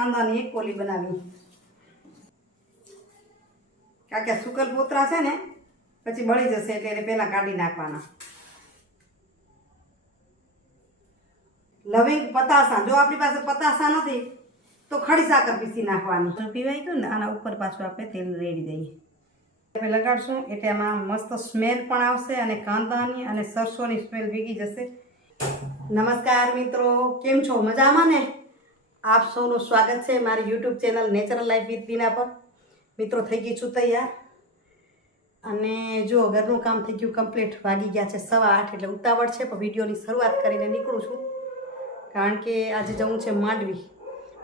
કાંદાની એક કોલી બનાવી. કારણ કે સુકલ પોતરા છે ને પછી બળી જશે એટલે એને પહેલાં કાઢી નાખવાના. લવિંગ પતાસા. જો આપણી પાસે પતાસા નથી તો ખડી સાકર પીસી નાખવાની. પીવાય ગયું ને આના ઉપર પાછું આપણે તેલ રેડી દઈએ. આપણે લગાડશું એટલે આમાં મસ્ત સ્મેલ પણ આવશે અને કાંદાની અને સરસોની સ્મેલ ભેગી જશે. નમસ્કાર મિત્રો કેમ છો? મજામાં ને? આપ સૌનું સ્વાગત છે મારી YouTube channel natural life with Bina પર. મિત્રો, થઈ ગઈ છું તૈયાર. અને જો ઘરનું કામ થઈ ગયું કમ્પ્લીટ, વાગી ગયા છે સવા આઠ એટલે ઉતાવળ છે, પણ વિડીયોની શરૂઆત કરીને નીકળું છું. કારણ કે આજે જવું છે માંડવી.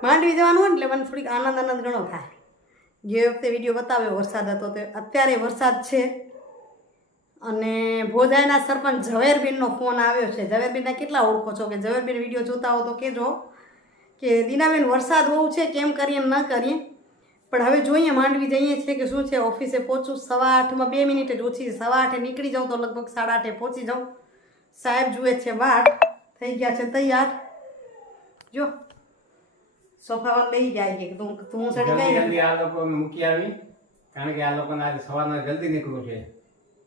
માંડવી જવાનું હોય ને એટલે મને થોડીક આનંદ આનંદ ઘણો થાય. જે વખતે વીડિયો બતાવ્યો વરસાદ હતો તે અત્યારે વરસાદ છે. અને ભોજાયના સરપંચ ઝવેરબીનનો ફોન આવ્યો છે. ઝવેરબીનના કેટલા ઓળખો છો? કે ઝવેરબીન વીડિયો જોતા હો તો કહેજો. કે દીનાબેન વરસાદ બહુ છે કેમ કરીએ ન કરીએ? પણ હવે જોઈએ માંડવી જઈએ છીએ કે શું છે? ઓફિસે પહોંચું સવા આઠમાં બે મિનિટ જ ઓછી સવા આઠે નીકળી જાઉં તો લગભગ સાડા આઠે પહોંચી જાઉં. સાહેબ જુએ છે વાટ થઈ ગયા છે તૈયાર. જો સોફામાં લઈ જાય કે તું તું સડી ગઈ જલ્દી આ લોકો મૂકી આવી કારણ કે આ લોકોને આજે સવારના જલ્દી નીકળવું છે.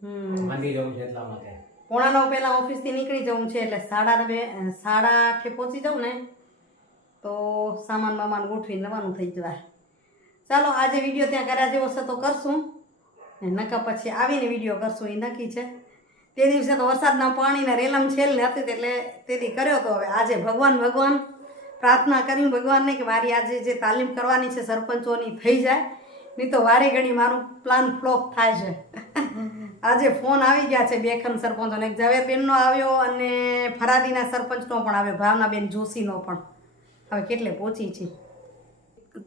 હમ. માંડી જવું છે એટલા માટે. પોણા નવ પહેલાં ઓફિસથી નીકળી જવું છે એટલે સાડા બે સાડા આઠે પહોંચી જાઉં ને તો સામાન બામાન ગોઠવીને રવાનું થઈ જવાય ચાલો, આજે વીડિયો ત્યાં કર્યા જેવો છે તો કરશું. ને નકા પછી આવીને વીડિયો કરશું, એ નક્કી છે. તે દિવસે તો વરસાદના પાણીને રેલમ છેલ ને હતી એટલે તેથી કર્યો તો હવે આજે ભગવાન ભગવાન. પ્રાર્થના કરીને ભગવાનને કે મારી આજે જે તાલીમ કરવાની છે સરપંચોની થઈ જાય. નહીં તો વારે ઘડી મારું પ્લાન ફ્લોપ થાય છે. આજે ફોન આવી ગયા છે બે ખન સરપંચોને. એક ઝવેરબેનનો આવ્યો અને ફરાદીના સરપંચનો પણ આવ્યો, ભાવનાબેન જોશીનો પણ. હવે કેટલે પહોંચી છે?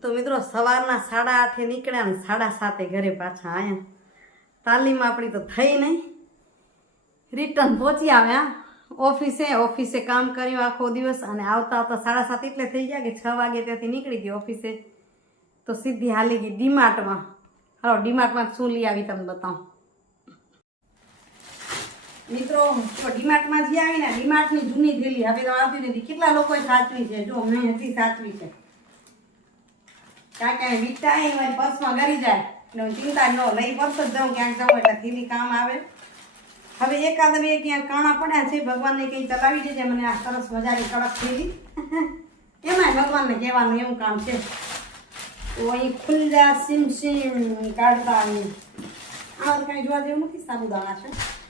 તો મિત્રો સવારના સાડા આઠે નીકળ્યા ને સાડા સાતે ઘરે પાછા આવ્યા તાલીમ આપણી તો થઈ નહીં. રિટર્ન પહોંચી આવ્યા. ઓફિસે ઓફિસે કામ કર્યું આખો દિવસ અને આવતા આવતા સાડા સાત એટલે થઈ ગયા કે છ વાગે ત્યાંથી નીકળી ગઈ ઓફિસે. તો સીધી હાલી ગઈ ડીમાર્ટમાં. હાલો, ડીમાર્ટમાં શું લઈ આવી તમને બતાવું. મિત્રો ડીમાર્ટમાં જે આવી ને ડીમાર્ટની જૂની થેલી હવે તો આવતી નથી. કેટલા લોકોએ સાચવી છે? જો, મેં હજી સાચવી છે. કારણ કે વીકતા એ મારી પર્સમાં ગરી જાય. ને ચિંતા ન લઈ પર્સ જ જાઉં, ક્યાંક જાઉં એટલે થેલી કામ આવે. હવે એકાદ બે ક્યાંક કાણા પડ્યા છે, ભગવાનને કંઈ ચલાવી દેજે. મને આ સરસ મજાની કડક થેલી. એમાંય ભગવાનને કહેવાનું એવું કામ છે. તો અહીં ખુલ્લા સીમ સીમ કાઢતા આમાં કાંઈ જોવા જેવું નથી? સાબુદાણા છે?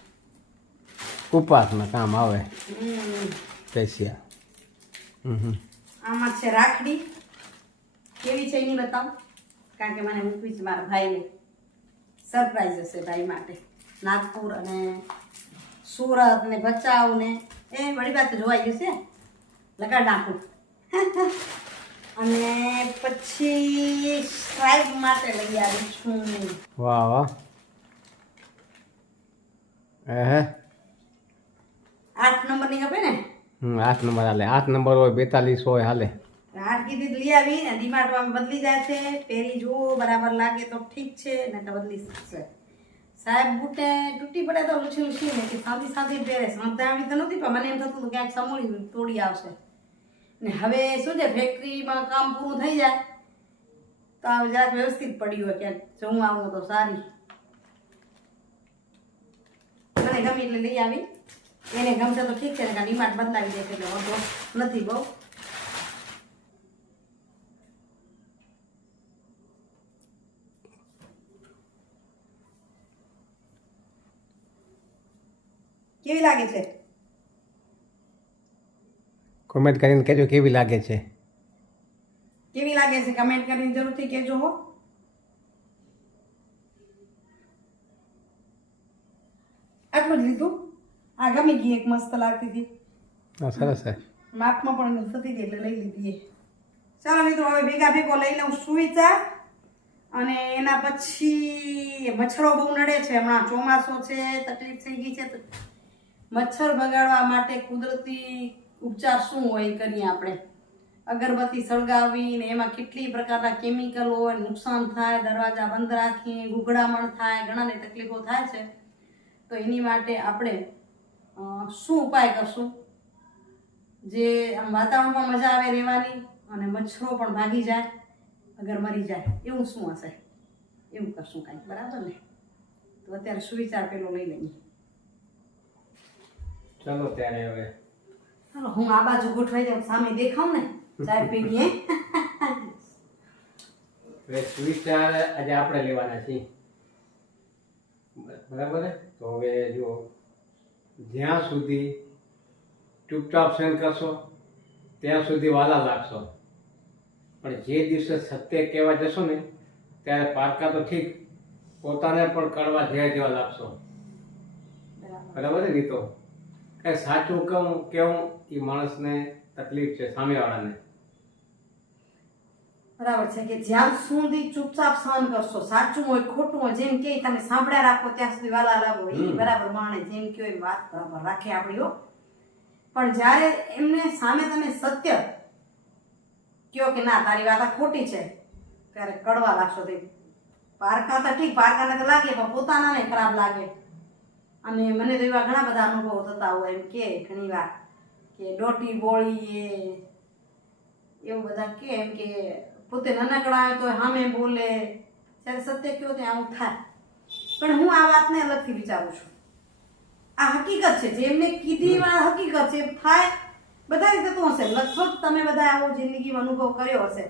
ઉપવાસમાં કામ આવે. પૈસા. આમાં છે રાખડી. કેવી છે એની બતાવો. કારણ કે મને મૂકવી છે મારા ભાઈને. સરપ્રાઈઝ હશે ભાઈ માટે. નાગપુર અને સુરત ને ભચાઉ ને એ વળી વાત જોવાઈ ગયું છે. લગાડ નાખું અને પછી સ્ટ્રાઇપ માટે લઈ આવી છું. વાહ વાહ. હે. આઠ નંબરની હવે ને? હમ આઠ નંબર હાલે. આઠ નંબર હોય બેતાલીસ હોય હાલે. આઠ કીધી લઈ આવી ને ડીમાર્ટમાં બદલી જાય છે પહેરી જુઓ બરાબર લાગે તો ઠીક છે ને તો બદલી શકશે. સાહેબ બુટે તૂટી પડે તો લૂછી લૂછી ને કે સાદી સાદી પહેરે. સમજાવી તો નથી પણ મને એમ થતું હતું ક્યાંક સમોળી તોડી આવશે. ને હવે શું છે ફેક્ટરીમાં કામ પૂરું થઈ જાય. તો આ જાત વ્યવસ્થિત પડી હોય ક્યાંક. જવું આવું તો સારી. મને ગમી એટલે લઈ આવી. એને ગમશે તો ઠીક છે ને ડિમાન્ડ બદલાવી દેશે એટલે વાંધો નથી બહુ. કેવી લાગે છે? કોમેન્ટ કરીને કહેજો કેવી લાગે છે. કેવી લાગે છે? કમેન્ટ કરીને જરૂરથી કહેજો હો. આટલું જ લીધું? આ ગમી ગઈ એક મસ્ત લાગતી હતી. હા સરસ છે. માપમાં પણ થતી હતી એટલે લઈ લીધી ચાલો મિત્રો હવે ભેગા ભેગો લઈ લઉં સુઈચા અને એના પછી મચ્છરો બહુ નડે છે. હમણાં ચોમાસો છે તકલીફ થઈ ગઈ છે મચ્છર ભગાડવા માટે કુદરતી ઉપચાર શું હોય કરીએ આપણે? અગરબત્તી સળગાવી ને એમાં કેટલી પ્રકારના કેમિકલ હોય નુકસાન થાય દરવાજા બંધ રાખીએ ગુગડામણ થાય ઘણાને તકલીફો થાય છે. તો એની માટે આપણે શું ઉપાય કરશું? જે આમ વાતાવરણમાં મજા આવે રહેવાની અને મચ્છરો પણ ભાગી જાય અગર મરી જાય એવું શું હશે? એવું કરશું કાંઈક બરાબર ને? તો અત્યારે સુવિચાર પેલો લઈ લઈએ. ચલો ત્યારે હવે. ચાલો હું આ બાજુ ગોઠવાઈ જાઉં સામે દેખાવ ને? ચાય પીવીએ હવે સુવિચાર આજે આપણે લેવાના છીએ. બરાબર તો હવે જો જ્યાં સુધી ચૂપચાપ સહન કરશો ત્યાં સુધી વાલા લાગશો. પણ જે દિવસે સત્ય કહેવા જશો ને ત્યારે પારકા તો ઠીક પોતાને પણ કડવા જેવા જેવા લાગશો. બરાબર. ને ગીતો? કઈ સાચું કહું કેવું એ માણસને તકલીફ છે સામેવાળાને. બરાબર છે કે જ્યાં સુધી ચૂપચાપ સહન કરશો સાચું હોય ખોટું હોય જેમ કે તમે સાંભળ્યા રાખો ત્યાં સુધી વાલા લાગો એ બરાબર માણે જેમ કે એમ વાત બરાબર રાખે આપણી હો. પણ જ્યારે એમને સામે તમે સત્ય કયો કે ના તારી વાત ખોટી છે ત્યારે કડવા લાગશો તે. પારકા તો ઠીક પારકાને તો લાગે પણ પોતાનાને ખરાબ લાગે. અને મને તો એવા ઘણા બધા અનુભવો થતા હોય એમ કે ઘણી વાર કે ડોટી બોળી એ એવું બધા કે એમ કે પોતે નાનકડા આવે તો સામે બોલે. ત્યારે સત્ય કયો ત્યાં આવું થાય. પણ હું આ વાતને અલગથી વિચારું છું. આ હકીકત છે જે એમને કીધી હકીકત છે. થાય બધા થતું હશે. લગભગ તમે બધા આવો જિંદગીમાં અનુભવ કર્યો હશે.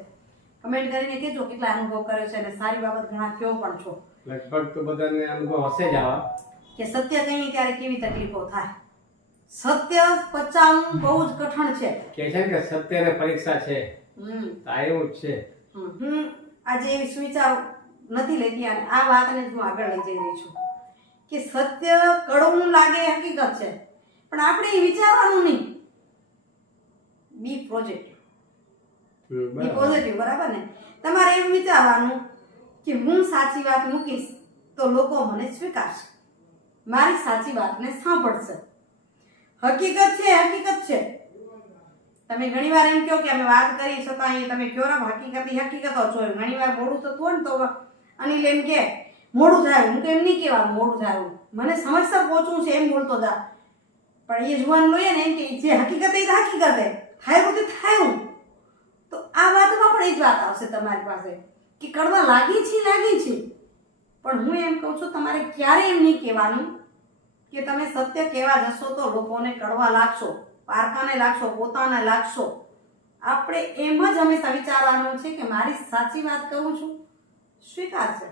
કમેન્ટ કરીને કહેજો કેટલા અનુભવ કર્યો છે અને સારી બાબત ઘણા કયો પણ છો. લગભગ તો બધાને અનુભવ હશે જ આવા. કે સત્ય કહીએ ત્યારે કેવી તકલીફો થાય? સત્ય પચાવવું બહુ જ કઠણ છે. કે છે કે સત્યને પરીક્ષા છે. હમ. તો આ એવું જ છે. હું આજે એવી સુવિચાર નથી લેતી અને આ વાતને જ હું આગળ લઈ જઈ રહી છું કે સત્ય કડવું લાગે એ હકીકત છે. પણ આપણે એ વિચારવાનું નહીં. બી પ્રોજેક્ટ બી પોઝિટિવ બરાબર ને? તમારે એમ વિચારવાનું કે હું સાચી વાત મૂકીશ તો લોકો મને સ્વીકારશે. મારી સાચી વાતને સાંભળશે. હકીકત છે હકીકત છે. તમે ઘણીવાર એમ કહો કે અમે વાત કરી છતાં એ તમે કહો ને હકીકત હકીકતો છો ઘણીવાર મોડું થતું હોય ને તો અનિલ એમ કે મોડું થાય. હું તો એમ નહીં કહેવાનું, મોડું થાય. મને સમજતા પહોંચવું છે એમ બોલતો હતા પણ એ જુવાન લઈએ ને એમ કે જે હકીકત એ હકીકત એ થાય બધું થાયું તો આ વાતમાં પણ એ જ વાત આવશે તમારી પાસે, કે કડવા લાગી છે લાગી છે. પણ હું એમ કહું છું, તમારે ક્યારે એમ નહીં કહેવાનું કે તમે સત્ય કહેવા જશો તો લોકોને કડવા લાગશો. પારકાને લાગશો, પોતાને લાગશો. આપણે એમ જ હંમેશા વિચારવાનું છે કે મારી સાચી વાત કહું છું. સ્વીકાર છે.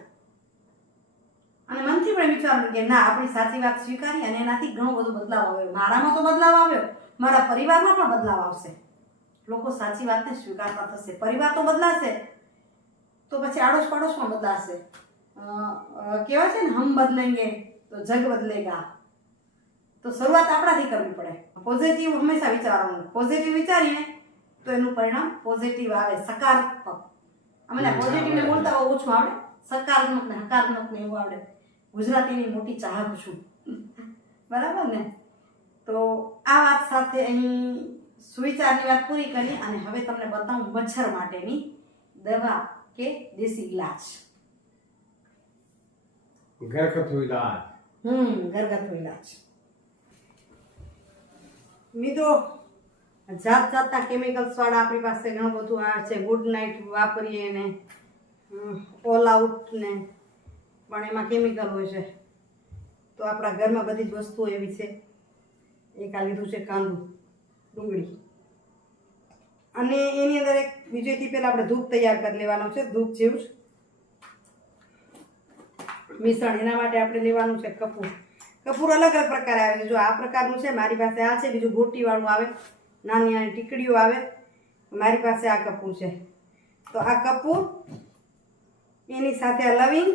અને મનથી પણ વિચારવું કે ના, આપણી સાચી વાત સ્વીકારી અને એનાથી ઘણો બધો બદલાવ આવ્યો. મારામાં તો બદલાવ આવ્યો. મારા પરિવારમાં પણ બદલાવ આવશે. લોકો સાચી વાતને સ્વીકારતા થશે. પરિવાર તો બદલાશે. તો પછી આડોશ પાડોશમાં બદલાશે. કહેવાય છે ને, હમ બદલેંગે તો જગ બદલેગા. તો શરૂઆત આપણાથી કરવી પડે. પોઝિટિવ હંમેશા વિચારવાનું. પોઝિટિવ વિચારીએ તો એનું પરિણામ પોઝિટિવ આવે. સકારાત્મક. અમને પોઝિટિવ ને બોલતા ઓછું આવડે. સકારાત્મક ને હકારાત્મક ને એવું આવડે. ગુજરાતીની મોટી ચાહક છું. બરાબર ને? તો આ વાત સાથે અહીં સુવિચારની વાત પૂરી કરી અને હવે તમને બતાવું મચ્છર માટેની દવા કે દેશી ઇલાજ ઘરગથ્થુ ઇલાજ હમ ઘરગથ્થુ ઇલાજ મિત્રો, જાત જાતના કેમિકલ્સવાળા આપણી પાસે ઘણું બધું આ છે. ગુડ નાઇટ વાપરીએ ને ઓલ આઉટ ને. પણ એમાં કેમિકલ હોય છે. તો આપણા ઘરમાં બધી જ વસ્તુઓ એવી છે. એક આ લીધું છે કાંદું, ડુંગળી. અને એની અંદર એક બીજેથી પહેલાં આપણે ધૂપ તૈયાર કરી લેવાનો છે. ધૂપ જેવું મિશ્રણ, એના માટે આપણે લેવાનું છે કપૂર. કપૂર અલગ અલગ પ્રકારે આવે છે. જો આ પ્રકારનું છે, મારી પાસે આ છે, બીજું ગોટીવાળું આવે, નાની નાની ટીકડીઓ આવે, મારી પાસે આ કપૂર છે. તો આ કપૂર એની સાથે આ લવિંગ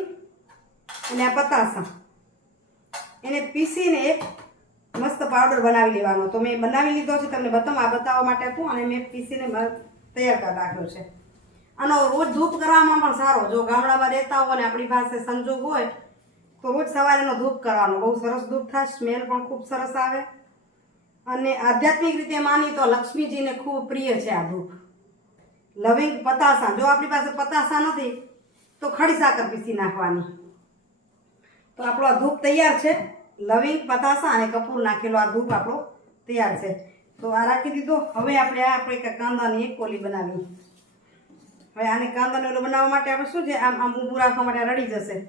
અને આ પતાસા. એને પીસીને એક મસ્ત પાવડર બનાવી લેવાનો. તો મેં બનાવી લીધો છે, તમને બતાવું, આ બતાવવા માટે આપું, અને મેં પીસીને તૈયાર કરી રાખ્યો છે. આનો રોજ ધૂપ કરવામાં પણ સારો. જો ગામડામાં રહેતા હોય ને આપણી પાસે સંજોગ હોય તો રોજ સવારે એનો ધૂપ કરવાનો. બહુ સરસ ધૂપ થાય, સ્મેલ પણ ખૂબ સરસ આવે. અને આધ્યાત્મિક રીતે માની તો લક્ષ્મીજીને ખૂબ પ્રિય છે આ ધૂપ. લવિંગ પતાસા. જો આપણી પાસે પતાસા નથી, તો ખડી સાકર પીસી નાખવાની. તો આપણો આ ધૂપ તૈયાર છે. લવિંગ, પતાસા અને કપૂર નાખેલો આ ધૂપ આપણો તૈયાર છે. તો આ રાખી દીધો. હવે આપણે આ આપણે કાંદાની એક કોલી બનાવી. હવે આને કાંદાને ઓલું બનાવવા માટે આપણે શું છે? આમ આમ ઊભું રાખવા માટે રડી જશે.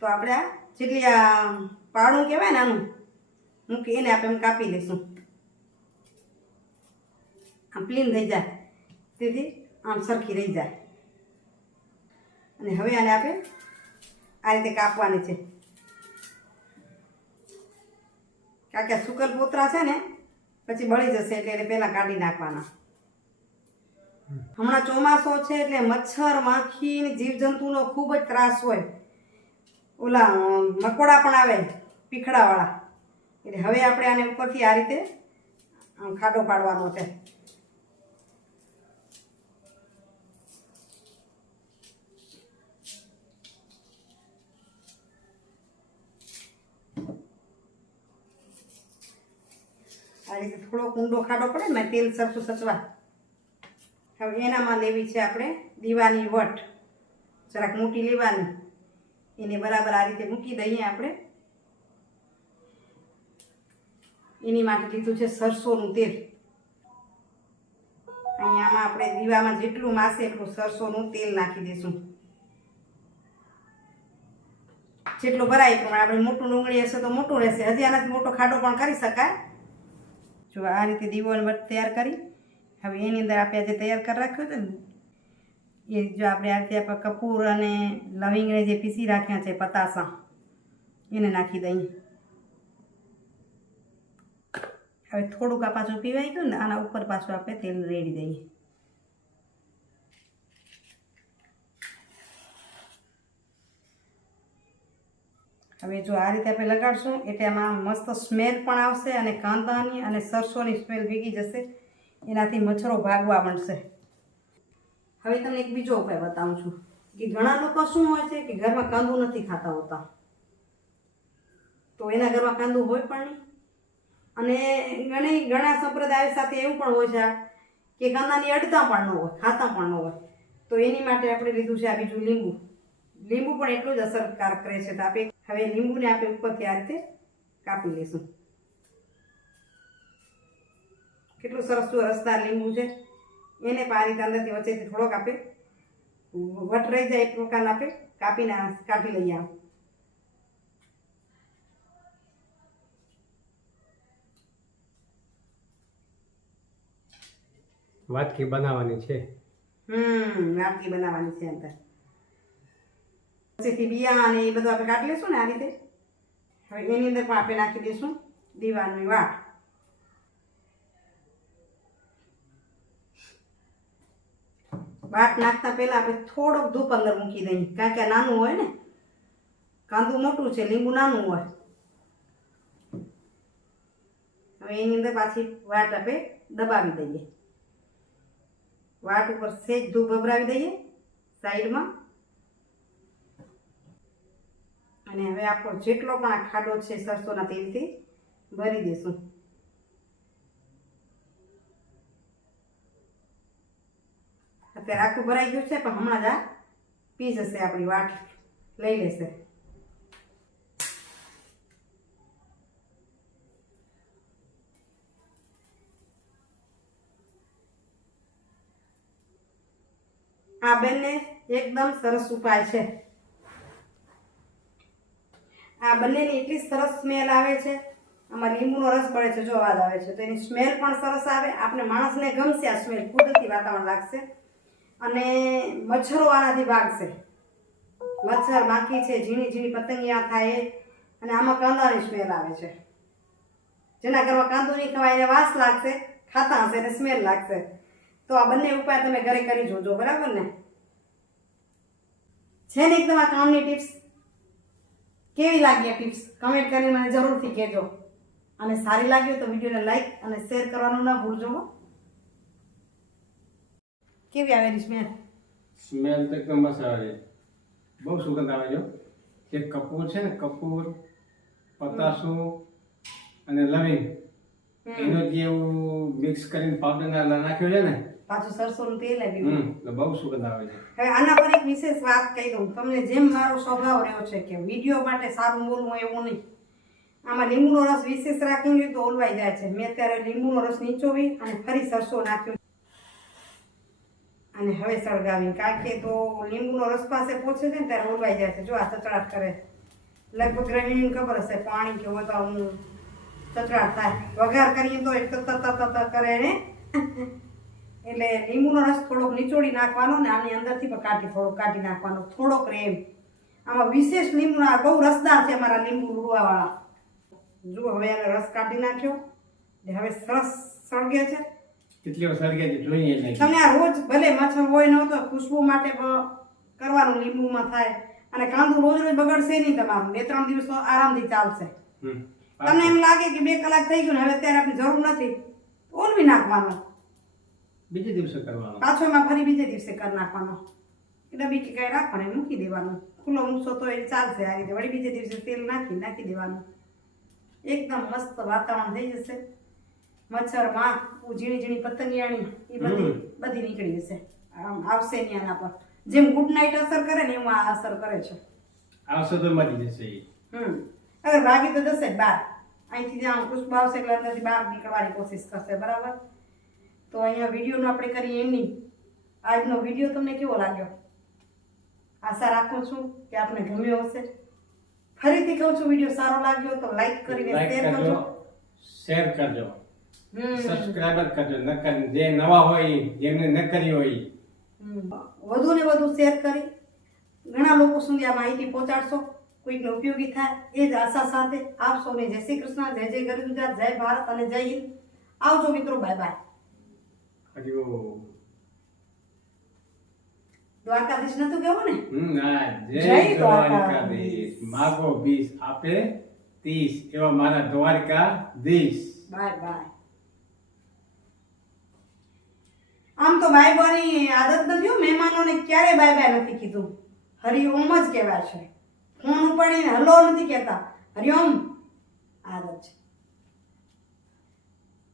તો આપણે આ જેટલી આ પાડું કહેવાય ને આનું મૂકી એને આપણે એમ કાપી લઈશું. આમ ક્લીન થઈ જાય. તેથી આમ સરખી રહી જાય. અને હવે આને આપણે આ રીતે કાપવાની છે. કારણ કે સુકર પોતરા છે ને પછી બળી જશે એટલે એને પહેલાં કાઢી નાખવાના. હમણાં ચોમાસો છે એટલે મચ્છર માખી ને જીવજંતુનો ખૂબ જ ત્રાસ હોય. ઓલા મકોડા પણ આવે, પીખડાવાળા. એટલે હવે આપણે આને ઉપરથી આ રીતે ખાડો પાડવાનો છે. આ રીતે થોડો ઊંડો ખાડો પડે ને, તેલ સરખું સચવા. હવે એનામાં લેવી છે આપણે દીવાની વટ. જરાક મોટી લેવાની. એને બરાબર આ રીતે મૂકી દઈએ આપણે. એની માટે લીધું છે સરસોનું તેલ. અહીંયામાં આપણે દીવામાં જેટલું માસે એટલું સરસોનું તેલ નાખી દઈશું. જેટલું ભરાય પ્રમાણે આપણે મોટું ડુંગળી હશે તો મોટું રહેશે. હજી આનાથી મોટો ખાડો પણ કરી શકાય. જો આ રીતે દીવો તૈયાર કરી. હવે એની અંદર આપણે જે તૈયાર કરી રાખ્યો છે ને એ જો આપણે આ રીતે કપૂર અને લવિંગને જે પીસી રાખ્યા છે પતાસા, એને નાખી દઈએ. હવે થોડુંક આ પાછું પીવાઈ ગયું ને, આના ઉપર પાછું આપણે તેલ રેડી દઈએ. હવે જો આ રીતે આપણે લગાડશું, એટલે આમાં મસ્ત સ્મેલ પણ આવશે અને કાંદાની અને સરસોની સ્મેલ ભેગી જશે. એનાથી મચ્છરો ભાગવા માંડશે. હવે તમને એક બીજો ઉપાય બતાવું છું કે ઘણા લોકો શું હોય છે કે ઘરમાં કાંદું નથી ખાતા હોતા. તો એના ઘરમાં કાંદું હોય પણ નહીં. અને ઘણી, ઘણા સંપ્રદાયો સાથે એવું પણ હોય છે કે કાંદાની અડતા પણ ન હોય, ખાતા પણ ન હોય. તો એની માટે આપણે લીધું છે આ બીજું લીંબુ. લીંબુ પણ એટલું જ અસરકારક રહે છે તો આપણે હવે લીંબુને આપણે ઉપરથી આ રીતે કાપી લઈશું. કેટલું સરસ રસદાર લીંબુ છે. એને પણ આ રીતે અંદરથી વચ્ચેથી થોડોક આપે. વટ રહી જાય એક પ્રકારના આપે. કાપીને કાઢી લઈએ આમ. વાટકી બનાવવાની છે. હમ વાટકી બનાવવાની છે અંદર પછીથી બિયા અને એ બધું આપણે કાઢી લઈશું ને આ રીતે. હવે એની અંદર પણ આપણે નાખી દઈશું દીવાની વાટ. વાટ નાખતા પહેલાં આપણે થોડોક ધૂપ અંદર મૂકી દઈએ. કારણ કે નાનું હોય ને, કાંદું મોટું છે, લીંબુ નાનું હોય. હવે એની અંદર પાછી વાટ આપણે દબાવી દઈએ. વાટ ઉપર સેજ ધૂપ ભભરાવી દઈએ સાઈડમાં. અને હવે આપણો જેટલો પણ આ ખાડો છે સરસોના તેલથી ભરી દઈશું. અત્યારે આખું ભરાઈ ગયું છે, પણ હમણાં જ આ પી જશે આપણી વાટ. લઈ લેશે. આ બંને એકદમ સરસ ઉપાય છે. આ બંનેની એટલી સરસ સ્મેલ આવે છે, આમાં લીંબુનો રસ પડે છે, જો અવાજ આવે છે. તો એની સ્મેલ પણ સરસ આવે. આપણે માણસને ગમશે આ સ્મેલ. કુદરતી વાતાવરણ લાગશે. અને મચ્છરો આનાથી ભાગશે. મચ્છર માખી છે, ઝીણી ઝીણી પતંગિયા થાય અને આમાં કાંદાની સ્મેલ આવે છે. જેના ઘરમાં કાંદો નહીં ખવાય એને વાસ લાગશે, ખાતા હશે એને સ્મેલ લાગશે. તો આ બંને ઉપાય તમે ઘરે કરી જોજો, બરાબર ને? છે ને એકદમ આ કામની ટિપ્સ કેવી લાગી આ ટિપ્સ કમેન્ટ કરીને મને જરૂરથી કહેજો. અને સારી લાગી તો વિડીયોને લાઈક અને શેર કરવાનું ન ભૂલજો કેવી આવેલી સ્મેલ સ્મેલ તો એકદમ મસ્ત આવે બહુ સુગંધ આવે છે જે કપૂર છે ને કપૂર પતાસુ અને લવિંગ. એનો જે મિક્સ કરીને પાવડર નાખ્યો છે ને પાછું સરસોનું તેલ એટલે બહુ સુગંધ આવે છે. હવે આના પર એક વિશેષ વાત કહી દઉં. તમને જેમ મારો સ્વભાવ રહ્યો છે કે વીડિયો માટે સારું બોલવું એવું નહીં. આમાં લીંબુનો રસ વિશેષ રાખીને જોઈએ તો ઓલવાઈ જાય છે. મેં અત્યારે લીંબુનો રસ નીચોવી અને ફરી સરસો નાખ્યો. અને હવે સળગાવી કારણ કે તો લીંબુનો રસ પાસે પહોંચે છે ને ત્યારે ઓલવાઈ જાય છે. જો આ ચચડાટ કરે. લગભગ રહીને ખબર હશે, પાણી કે હોય તો હું ચચડાટ થાય. વઘાર કરીએ તો એક તત તત કરે ને. એટલે લીંબુનો રસ થોડોક નીચોડી નાખવાનો ને આની અંદરથી પણ કાઢી, થોડોક કાઢી નાખવાનો. થોડોક રેમ. આમાં વિશેષ લીંબુના બહુ રસદાર છે અમારા લીંબુ રૂવાવાળા જુઓ, હવે એને રસ કાઢી નાખ્યો. હવે સરસ સળગે છે. કેટલી સરગેજી જોઈએ એટલે તમને આ રોજ ભલે મચ્છર હોય ન તો ખુશ્બુ માટે કરવાનું લીંબુમાં થાય. અને કાંદું રોજ રોજ બગડશે નહીં તમારું. બે ત્રણ દિવસ આરામથી ચાલશે. તમને એમ લાગે કે બે કલાક થઈ ગયું હવે અત્યારે આપણી જરૂર નથી. ઓલવી નાખવાનો. બીજે દિવસે કરવાનો. પાછો એમાં ફરી બીજે દિવસે કરી નાખવાનો. એટલે બી કે કઈ રાખવાનું મૂકી દેવાનું. ખુલ્લો મૂકશો તો એ ચાલશે આ રીતે. વળી બીજે દિવસે તેલ નાખી નાખી દેવાનું. એકદમ મસ્ત વાતાવરણ થઈ જશે. મચ્છરમાં ઝીણી ઝીણી પતંગિયાણી એ બધી બધી નીકળી જશે. આમ આવશે નહીં આના પર. જેમ ગુડ નાઇટ અસર કરે ને એમાં આ અસર કરે છે. આવશે તો મરી જશે. હમ. અગર ભાગી તો જશે બાર. અહીંથી જ્યાં પુષ્પ આવશે એટલે અંદરથી બહાર નીકળવાની કોશિશ કરશે બરાબર? તો અહીંયા વિડીયોનો આપણે કરીએ એની આજનો વીડિયો તમને કેવો લાગ્યો? આશા રાખું છું કે આપને ગમ્યો હશે. ફરીથી કહું છું વીડિયો સારો લાગ્યો તો લાઈક કરીને શેર કરજો. શેર કરજો. હમ. સબસ્ક્રાઈબર કરજો નકર જે નવા હોય જેમને ન કરી હોય. વધુ ને વધુ શેર કરી. ઘણા લોકો સુધી આ માહિતી પહોંચાડશો. કોઈકને ઉપયોગી થાય એ જ આશા સાથે આપ સૌને જય શ્રી કૃષ્ણ જય જય ગરીબ ગુજરાત જય ભારત અને જય હિન્દ. આવજો મિત્રો બાય બાય. દ્વારકાધીશ નતું કેવું ને જય. દ્વારકાધીશ. માગો બીસ આપે ત્રીસ એવા મારા દ્વારકાધીશ. બાય બાય આમ તો બાય બાયની આદત નથી મહેમાનોને ક્યારે બાય બાય નથી કીધું. હરિઓમ જ કહેવાય છે. ફોન ઉપાડીને હલો નથી કહેતા. હરિઓમ આદત છે.